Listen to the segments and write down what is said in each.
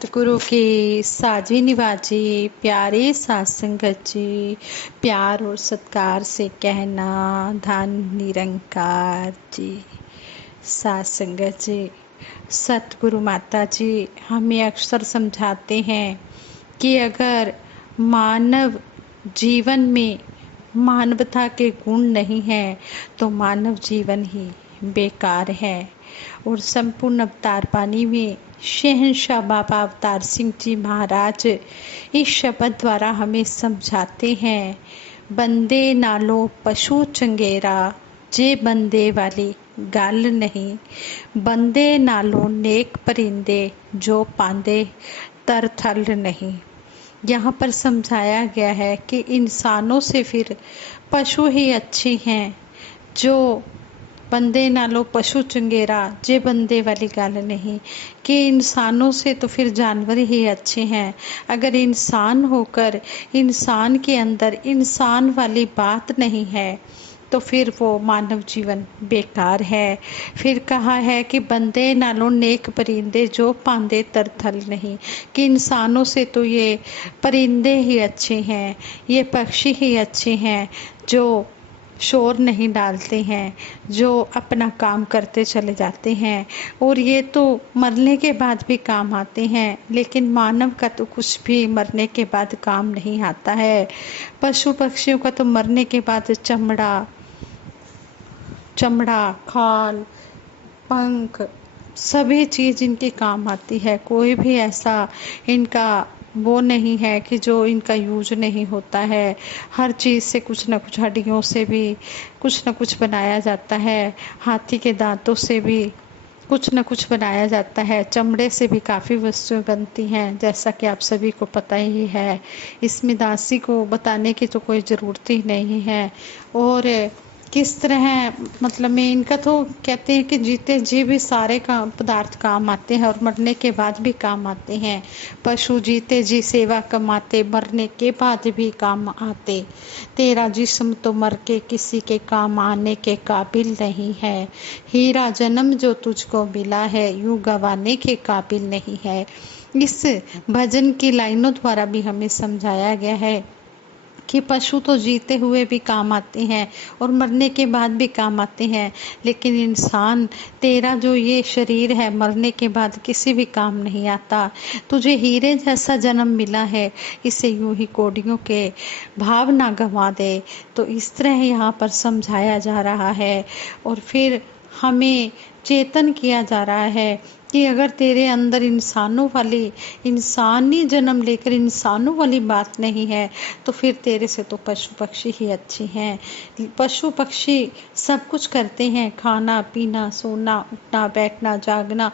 सतगुरु की साजी निवाजी प्यारे साथ संगत जी, प्यार और सत्कार से कहना धन निरंकार जी। साथ संगत जी, सतगुरु माता जी हमें अक्सर समझाते हैं कि अगर मानव जीवन में मानवता के गुण नहीं है तो मानव जीवन ही बेकार है। और संपूर्ण अवतार पानी में शहंशाह बाबा अवतार सिंह जी महाराज इस शब्द द्वारा हमें समझाते हैं, बंदे नालो पशु चंगेरा जे बंदे वाली गल नहीं, बंदे नालो नेक परिंदे जो पांदे तर थल नहीं। यहाँ पर समझाया गया है कि इंसानों से फिर पशु ही अच्छे हैं, जो बंदे नालो पशु चंगेरा जे बंदे वाली गल नहीं, कि इंसानों से तो फिर जानवर ही अच्छे हैं। अगर इंसान होकर इंसान के अंदर इंसान वाली बात नहीं है तो फिर वो मानव जीवन बेकार है। फिर कहा है कि बंदे नालों नेक परिंदे जो पांदे तरथल नहीं, कि इंसानों से तो ये परिंदे ही अच्छे हैं, ये पक्षी ही अच्छे हैं जो शोर नहीं डालते हैं, जो अपना काम करते चले जाते हैं और ये तो मरने के बाद भी काम आते हैं। लेकिन मानव का तो कुछ भी मरने के बाद काम नहीं आता है। पशु पक्षियों का तो मरने के बाद चमड़ा खाल पंख सभी चीज़ इनके काम आती है। कोई भी ऐसा इनका वो नहीं है कि जो इनका यूज नहीं होता है। हर चीज़ से कुछ न कुछ, हड्डियों से भी कुछ न कुछ बनाया जाता है, हाथी के दांतों से भी कुछ न कुछ बनाया जाता है, चमड़े से भी काफ़ी वस्तुएं बनती हैं, जैसा कि आप सभी को पता ही है। इसमें दासी को बताने की तो कोई ज़रूरत ही नहीं है। और किस तरह मतलब में इनका तो कहते हैं कि जीते जी भी सारे काम पदार्थ काम आते हैं और मरने के बाद भी काम आते हैं। पशु जीते जी सेवा कमाते, मरने के बाद भी काम आते। तेरा जिस्म तो मर के किसी के काम आने के काबिल नहीं है। हीरा जन्म जो तुझको मिला है यूं गंवाने के काबिल नहीं है। इस भजन की लाइनों द्वारा भी हमें समझाया गया है कि पशु तो जीते हुए भी काम आते हैं और मरने के बाद भी काम आते हैं, लेकिन इंसान तेरा जो ये शरीर है मरने के बाद किसी भी काम नहीं आता। तुझे हीरे जैसा जन्म मिला है, इसे यूं ही कौड़ियों के भाव ना गंवा दे। तो इस तरह यहाँ पर समझाया जा रहा है और फिर हमें चेतन किया जा रहा है कि अगर तेरे अंदर इंसानी जन्म लेकर इंसानों वाली बात नहीं है तो फिर तेरे से तो पशु पक्षी ही अच्छे हैं। पशु पक्षी सब कुछ करते हैं, खाना पीना सोना उठना बैठना जागना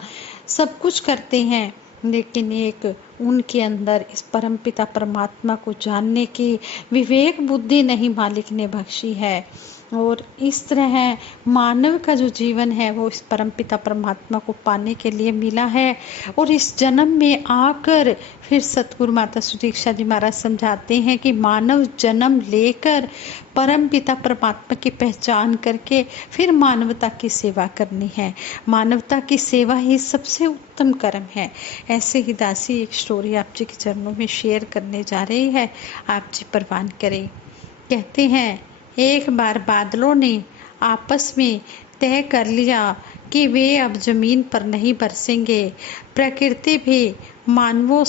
सब कुछ करते हैं, लेकिन एक उनके अंदर इस परमपिता परमात्मा को जानने की विवेक बुद्धि नहीं मालिक ने बख्शी है। और इस तरह है मानव का जो जीवन है वो इस परमपिता परमात्मा को पाने के लिए मिला है। और इस जन्म में आकर फिर सतगुरु माता सुदीक्षा जी महाराज समझाते हैं कि मानव जन्म लेकर परमपिता परमात्मा की पहचान करके फिर मानवता की सेवा करनी है। मानवता की सेवा ही सबसे उत्तम कर्म है। ऐसे ही दासी एक स्टोरी आप जी के चरणों में शेयर करने जा रही है, आप जी परवान करें। कहते हैं एक बार बादलों ने आपस में तय कर लिया कि वे अब जमीन पर नहीं बरसेंगे। प्रकृति भी मानवों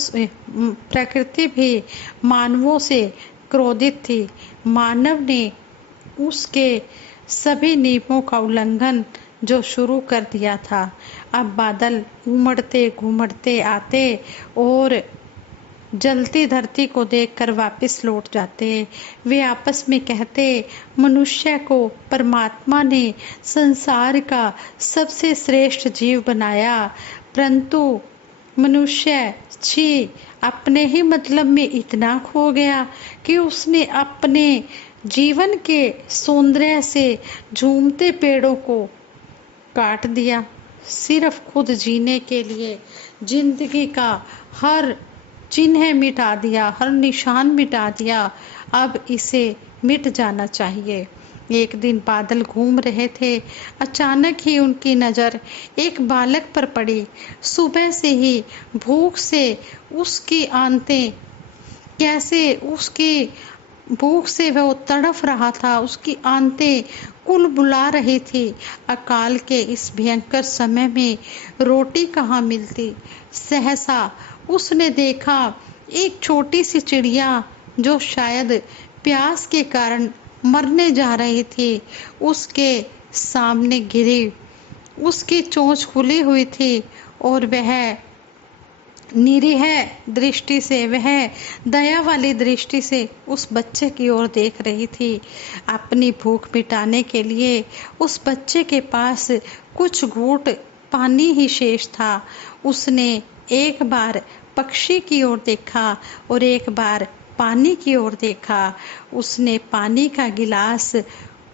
से क्रोधित थी। मानव ने उसके सभी नियमों का उल्लंघन जो शुरू कर दिया था। अब बादल उमड़ते घुमड़ते आते और जलती धरती को देखकर वापस लौट जाते। वे आपस में कहते, मनुष्य को परमात्मा ने संसार का सबसे श्रेष्ठ जीव बनाया, परंतु मनुष्य अपने ही मतलब में इतना खो गया कि उसने अपने जीवन के सौंदर्य से झूमते पेड़ों को काट दिया। सिर्फ खुद जीने के लिए जिंदगी का हर चिन्ह मिटा दिया, हर निशान मिटा दिया। अब इसे मिट जाना चाहिए। एक दिन बादल घूम रहे थे। अचानक ही उनकी नज़र एक बालक पर पड़ी। सुबह से ही भूख से उसकी आंतें कैसे उसकी भूख से वह तड़फ रहा था, उसकी आंतें कुलबुला रही थी। अकाल के इस भयंकर समय में रोटी कहाँ मिलती। सहसा उसने देखा एक छोटी सी चिड़िया जो शायद प्यास के कारण मरने जा रही थी, उसके सामने गिरी। उसकी चोंच खुली हुई थी और वह निरीह दृष्टि से, वह दया वाली दृष्टि से उस बच्चे की ओर देख रही थी। अपनी भूख मिटाने के लिए उस बच्चे के पास कुछ घूंट पानी ही शेष था। उसने एक बार पक्षी की ओर देखा और एक बार पानी की ओर देखा। उसने पानी का गिलास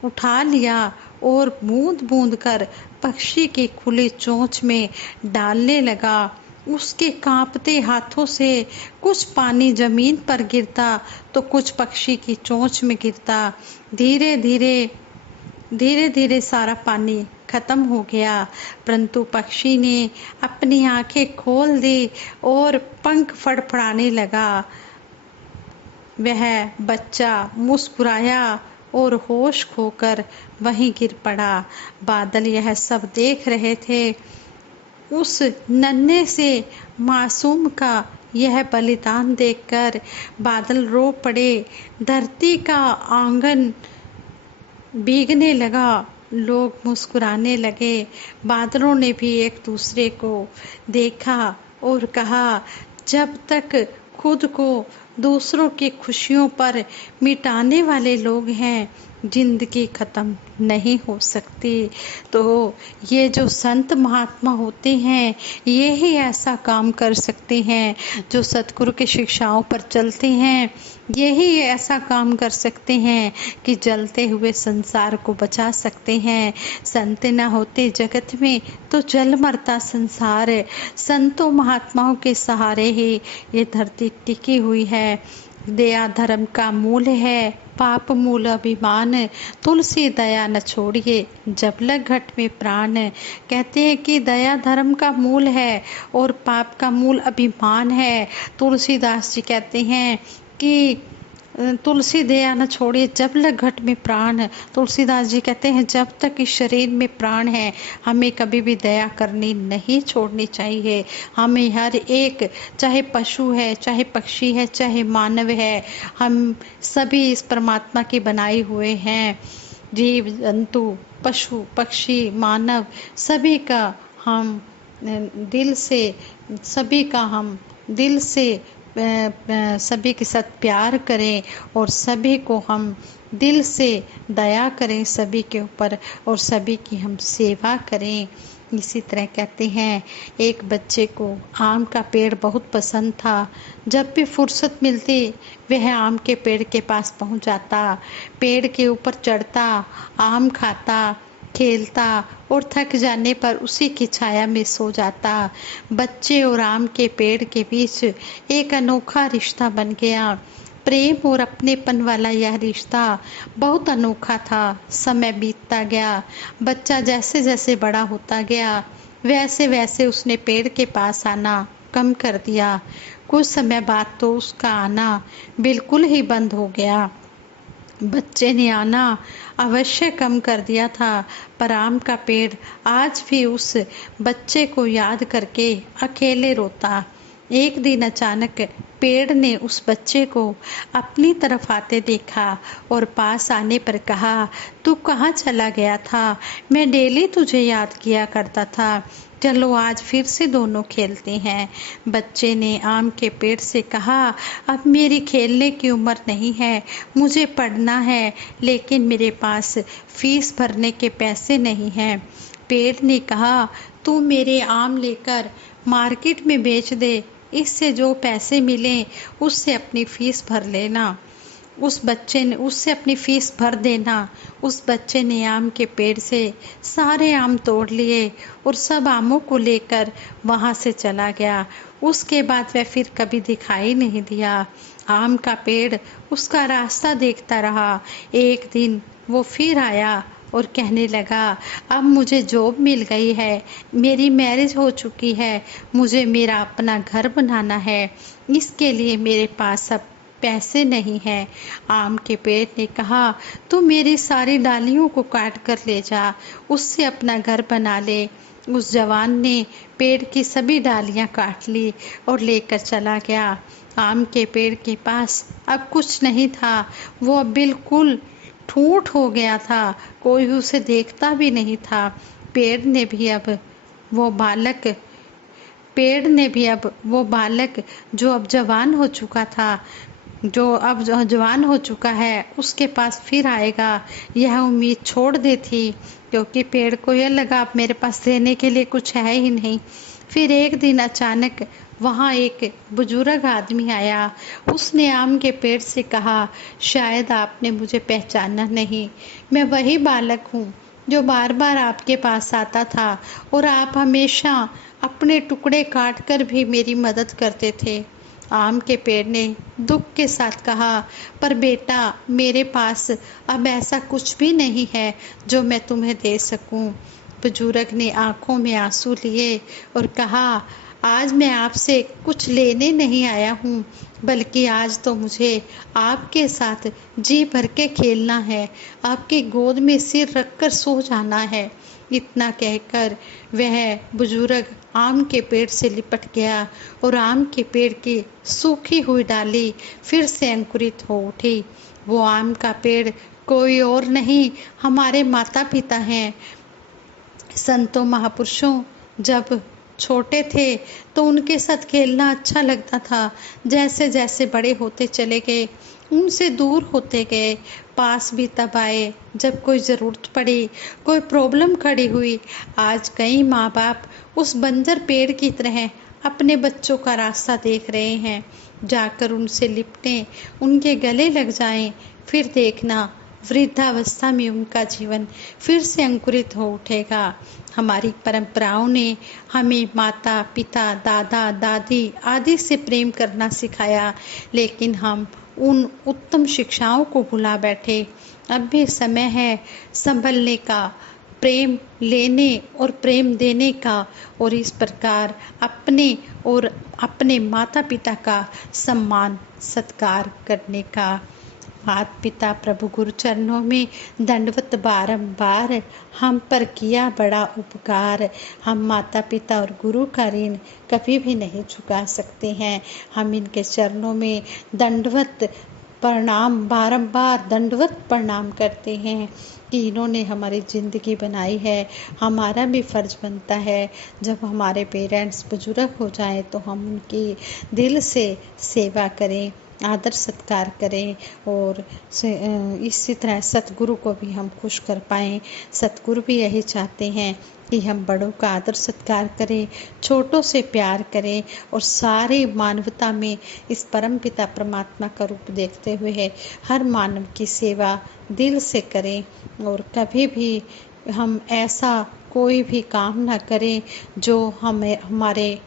उठा लिया और बूंद बूंद कर पक्षी की खुली चोंच में डालने लगा। उसके कांपते हाथों से कुछ पानी जमीन पर गिरता तो कुछ पक्षी की चोंच में गिरता। धीरे धीरे सारा पानी खत्म हो गया, परंतु पक्षी ने अपनी आंखें खोल दी और पंख फड़फड़ाने लगा। वह बच्चा मुस्कुराया और होश खोकर वहीं गिर पड़ा। बादल यह सब देख रहे थे। उस नन्हे से मासूम का यह बलिदान देखकर बादल रो पड़े। धरती का आंगन भीगने लगा, लोग मुस्कुराने लगे। बादलों ने भी एक दूसरे को देखा और कहा, जब तक खुद को दूसरों की खुशियों पर मिटाने वाले लोग हैं, जिंदगी खत्म नहीं हो सकती। तो ये जो संत महात्मा होते हैं, ये ही ऐसा काम कर सकते हैं। जो सतगुरु की शिक्षाओं पर चलते हैं, यही ऐसा काम कर सकते हैं कि जलते हुए संसार को बचा सकते हैं। संत न होते जगत में तो जल मरता संसार। संतों महात्माओं के सहारे ही ये धरती टिकी हुई है। दया धर्म का मूल है, पाप मूल अभिमान। तुलसी दया न छोड़िए जब लग घट में प्राण। कहते हैं कि दया धर्म का मूल है और पाप का मूल अभिमान है। तुलसीदास जी कहते हैं कि तुलसी दया न छोड़िए जब लग घट में प्राण। तुलसीदास जी कहते हैं जब तक इस शरीर में प्राण है, हमें कभी भी दया करनी नहीं छोड़नी चाहिए। हमें हर एक, चाहे पशु है, चाहे पक्षी है, चाहे मानव है, हम सभी इस परमात्मा के बनाए हुए हैं। जीव जंतु, पशु पक्षी, मानव, सभी का हम दिल से सभी के साथ प्यार करें और सभी को हम दिल से दया करें सभी के ऊपर, और सभी की हम सेवा करें। इसी तरह कहते हैं, एक बच्चे को आम का पेड़ बहुत पसंद था। जब भी फुर्सत मिलती वह आम के पेड़ के पास पहुंच जाता, पेड़ के ऊपर चढ़ता, आम खाता, खेलता और थक जाने पर उसी की छाया में सो जाता। बच्चे और आम के पेड़ के बीच एक अनोखा रिश्ता बन गया। प्रेम और अपनेपन वाला यह रिश्ता बहुत अनोखा था। समय बीतता गया, बच्चा जैसे जैसे बड़ा होता गया वैसे वैसे उसने पेड़ के पास आना कम कर दिया। कुछ समय बाद तो उसका आना बिल्कुल ही बंद हो गया। बच्चे ने आना अवश्य कम कर दिया था, पर आम का पेड़ आज भी उस बच्चे को याद करके अकेले रोता। एक दिन अचानक पेड़ ने उस बच्चे को अपनी तरफ आते देखा और पास आने पर कहा, तू कहाँ चला गया था? मैं डेली तुझे याद किया करता था। चलो आज फिर से दोनों खेलते हैं। बच्चे ने आम के पेड़ से कहा, अब मेरी खेलने की उम्र नहीं है, मुझे पढ़ना है, लेकिन मेरे पास फीस भरने के पैसे नहीं हैं। पेड़ ने कहा, तू मेरे आम लेकर मार्केट में बेच दे, इससे जो पैसे मिलें उससे अपनी फीस भर लेना। उससे अपनी फीस भर देना। उस बच्चे ने आम के पेड़ से सारे आम तोड़ लिए और सब आमों को लेकर वहाँ से चला गया। उसके बाद वह फिर कभी दिखाई नहीं दिया। आम का पेड़ उसका रास्ता देखता रहा। एक दिन वो फिर आया और कहने लगा, अब मुझे जॉब मिल गई है, मेरी मैरिज हो चुकी है, मुझे मेरा अपना घर बनाना है, इसके लिए मेरे पास अब पैसे नहीं हैं। आम के पेड़ ने कहा, तू मेरी सारी डालियों को काट कर ले जा, उससे अपना घर बना ले। उस जवान ने पेड़ की सभी डालियां काट ली और लेकर चला गया। आम के पेड़ के पास अब कुछ नहीं था, वो अब बिल्कुल ठूठ हो गया था, कोई उसे देखता भी नहीं था। पेड़ ने भी अब वो बालक पेड़ ने भी अब वो बालक जो अब जवान हो चुका था, जो अब जवान हो चुका है, उसके पास फिर आएगा, यह उम्मीद छोड़ दी थी, क्योंकि पेड़ को यह लगा अब मेरे पास देने के लिए कुछ है ही नहीं। फिर एक दिन अचानक वहाँ एक बुजुर्ग आदमी आया। उसने आम के पेड़ से कहा, शायद आपने मुझे पहचाना नहीं, मैं वही बालक हूँ जो बार बार आपके पास आता था और आप हमेशा अपने टुकड़े काट कर भी मेरी मदद करते थे। आम के पेड़ ने दुख के साथ कहा, पर बेटा, मेरे पास अब ऐसा कुछ भी नहीं है जो मैं तुम्हें दे सकूं। बुजुर्ग ने आंखों में आंसू लिए और कहा, आज मैं आपसे कुछ लेने नहीं आया हूँ, बल्कि आज तो मुझे आपके साथ जी भर के खेलना है, आपकी गोद में सिर रखकर सो जाना है। इतना कहकर वह बुजुर्ग आम के पेड़ से लिपट गया और आम के पेड़ की सूखी हुई डाली फिर से अंकुरित हो उठी। वो आम का पेड़ कोई और नहीं, हमारे माता पिता हैं। संतों महापुरुषों, जब छोटे थे तो उनके साथ खेलना अच्छा लगता था, जैसे जैसे बड़े होते चले गए उनसे दूर होते गए। पास भी तब आए जब कोई ज़रूरत पड़ी, कोई प्रॉब्लम खड़ी हुई। आज कई माँ बाप उस बंजर पेड़ की तरह अपने बच्चों का रास्ता देख रहे हैं, जाकर उनसे लिपटें, उनके गले लग जाएं, फिर देखना वृद्धावस्था में उनका जीवन फिर से अंकुरित हो उठेगा। हमारी परंपराओं ने हमें माता पिता दादा दादी आदि से प्रेम करना सिखाया, लेकिन हम उन उत्तम शिक्षाओं को भुला बैठे। अब भी समय है संभलने का, प्रेम लेने और प्रेम देने का, और इस प्रकार अपने और अपने माता पिता का सम्मान सत्कार करने का। माता पिता प्रभु गुरु चरणों में दंडवत बारंबार, हम पर किया बड़ा उपकार। हम माता पिता और गुरु का ऋण कभी भी नहीं चुका सकते हैं। हम इनके चरणों में दंडवत प्रणाम, बारंबार दंडवत प्रणाम करते हैं कि इन्होंने हमारी ज़िंदगी बनाई है। हमारा भी फ़र्ज़ बनता है जब हमारे पेरेंट्स बुजुर्ग हो जाएं तो हम उनकी दिल से सेवा करें, आदर सत्कार करें, और इसी तरह सतगुरु को भी हम खुश कर पाएँ। सतगुरु भी यही चाहते हैं कि हम बड़ों का आदर सत्कार करें, छोटों से प्यार करें, और सारी मानवता में इस परम पिता परमात्मा का रूप देखते हुए हर मानव की सेवा दिल से करें। और कभी भी हम ऐसा कोई भी काम ना करें जो हमें हमारे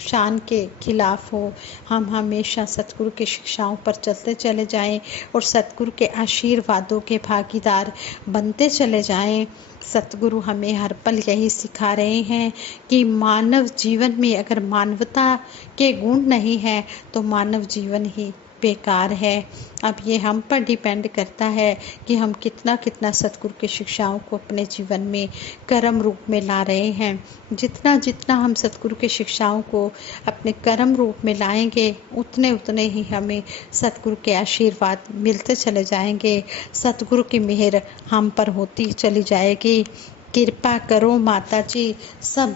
शान के खिलाफ हो। हम हमेशा सतगुरु की शिक्षाओं पर चलते चले जाएं और सतगुरु के आशीर्वादों के भागीदार बनते चले जाएं। सतगुरु हमें हर पल यही सिखा रहे हैं कि मानव जीवन में अगर मानवता के गुण नहीं है तो मानव जीवन ही बेकार है। अब ये हम पर डिपेंड करता है कि हम कितना कितना सतगुरु की शिक्षाओं को अपने जीवन में कर्म रूप में ला रहे हैं। जितना जितना हम सतगुरु की शिक्षाओं को अपने कर्म रूप में लाएंगे, उतने उतने ही हमें सतगुरु के आशीर्वाद मिलते चले जाएंगे। सतगुरु की मेहर हम पर होती चली जाएगी। कृपा करो माता जी, सब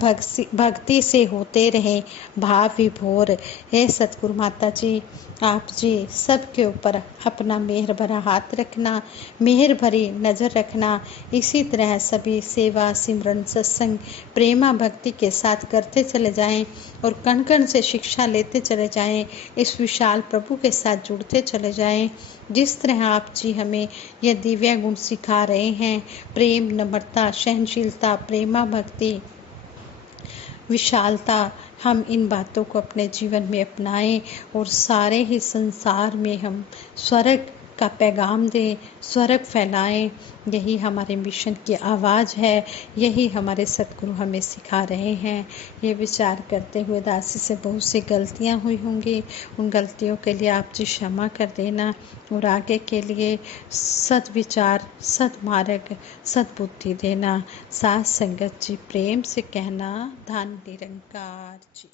भक्ति से होते रहें भाव विभोर। हे सतगुरु माता जी, आप जी सबके ऊपर अपना मेहर भरा हाथ रखना, मेहर भरी नज़र रखना। इसी तरह सभी सेवा सिमरन सत्संग प्रेमा भक्ति के साथ करते चले जाएं और कण कण से शिक्षा लेते चले जाएं। इस विशाल प्रभु के साथ जुड़ते चले जाएं। जिस तरह आप जी हमें यह दिव्य गुण सिखा रहे हैं, प्रेम, नम्रता, सहनशीलता, प्रेमा भक्ति, विशालता, हम इन बातों को अपने जीवन में अपनाएं और सारे ही संसार में हम स्वर्ग का पैगाम दें, स्वर्ग फैलाएं। यही हमारे मिशन की आवाज़ है, यही हमारे सतगुरु हमें सिखा रहे हैं। ये विचार करते हुए दासी से बहुत सी गलतियां हुई होंगी, उन गलतियों के लिए आप जी क्षमा कर देना और आगे के लिए सद्विचार, सद्मार्ग, सद्बुद्धि देना। साथ संगत जी प्रेम से कहना, धन निरंकार जी।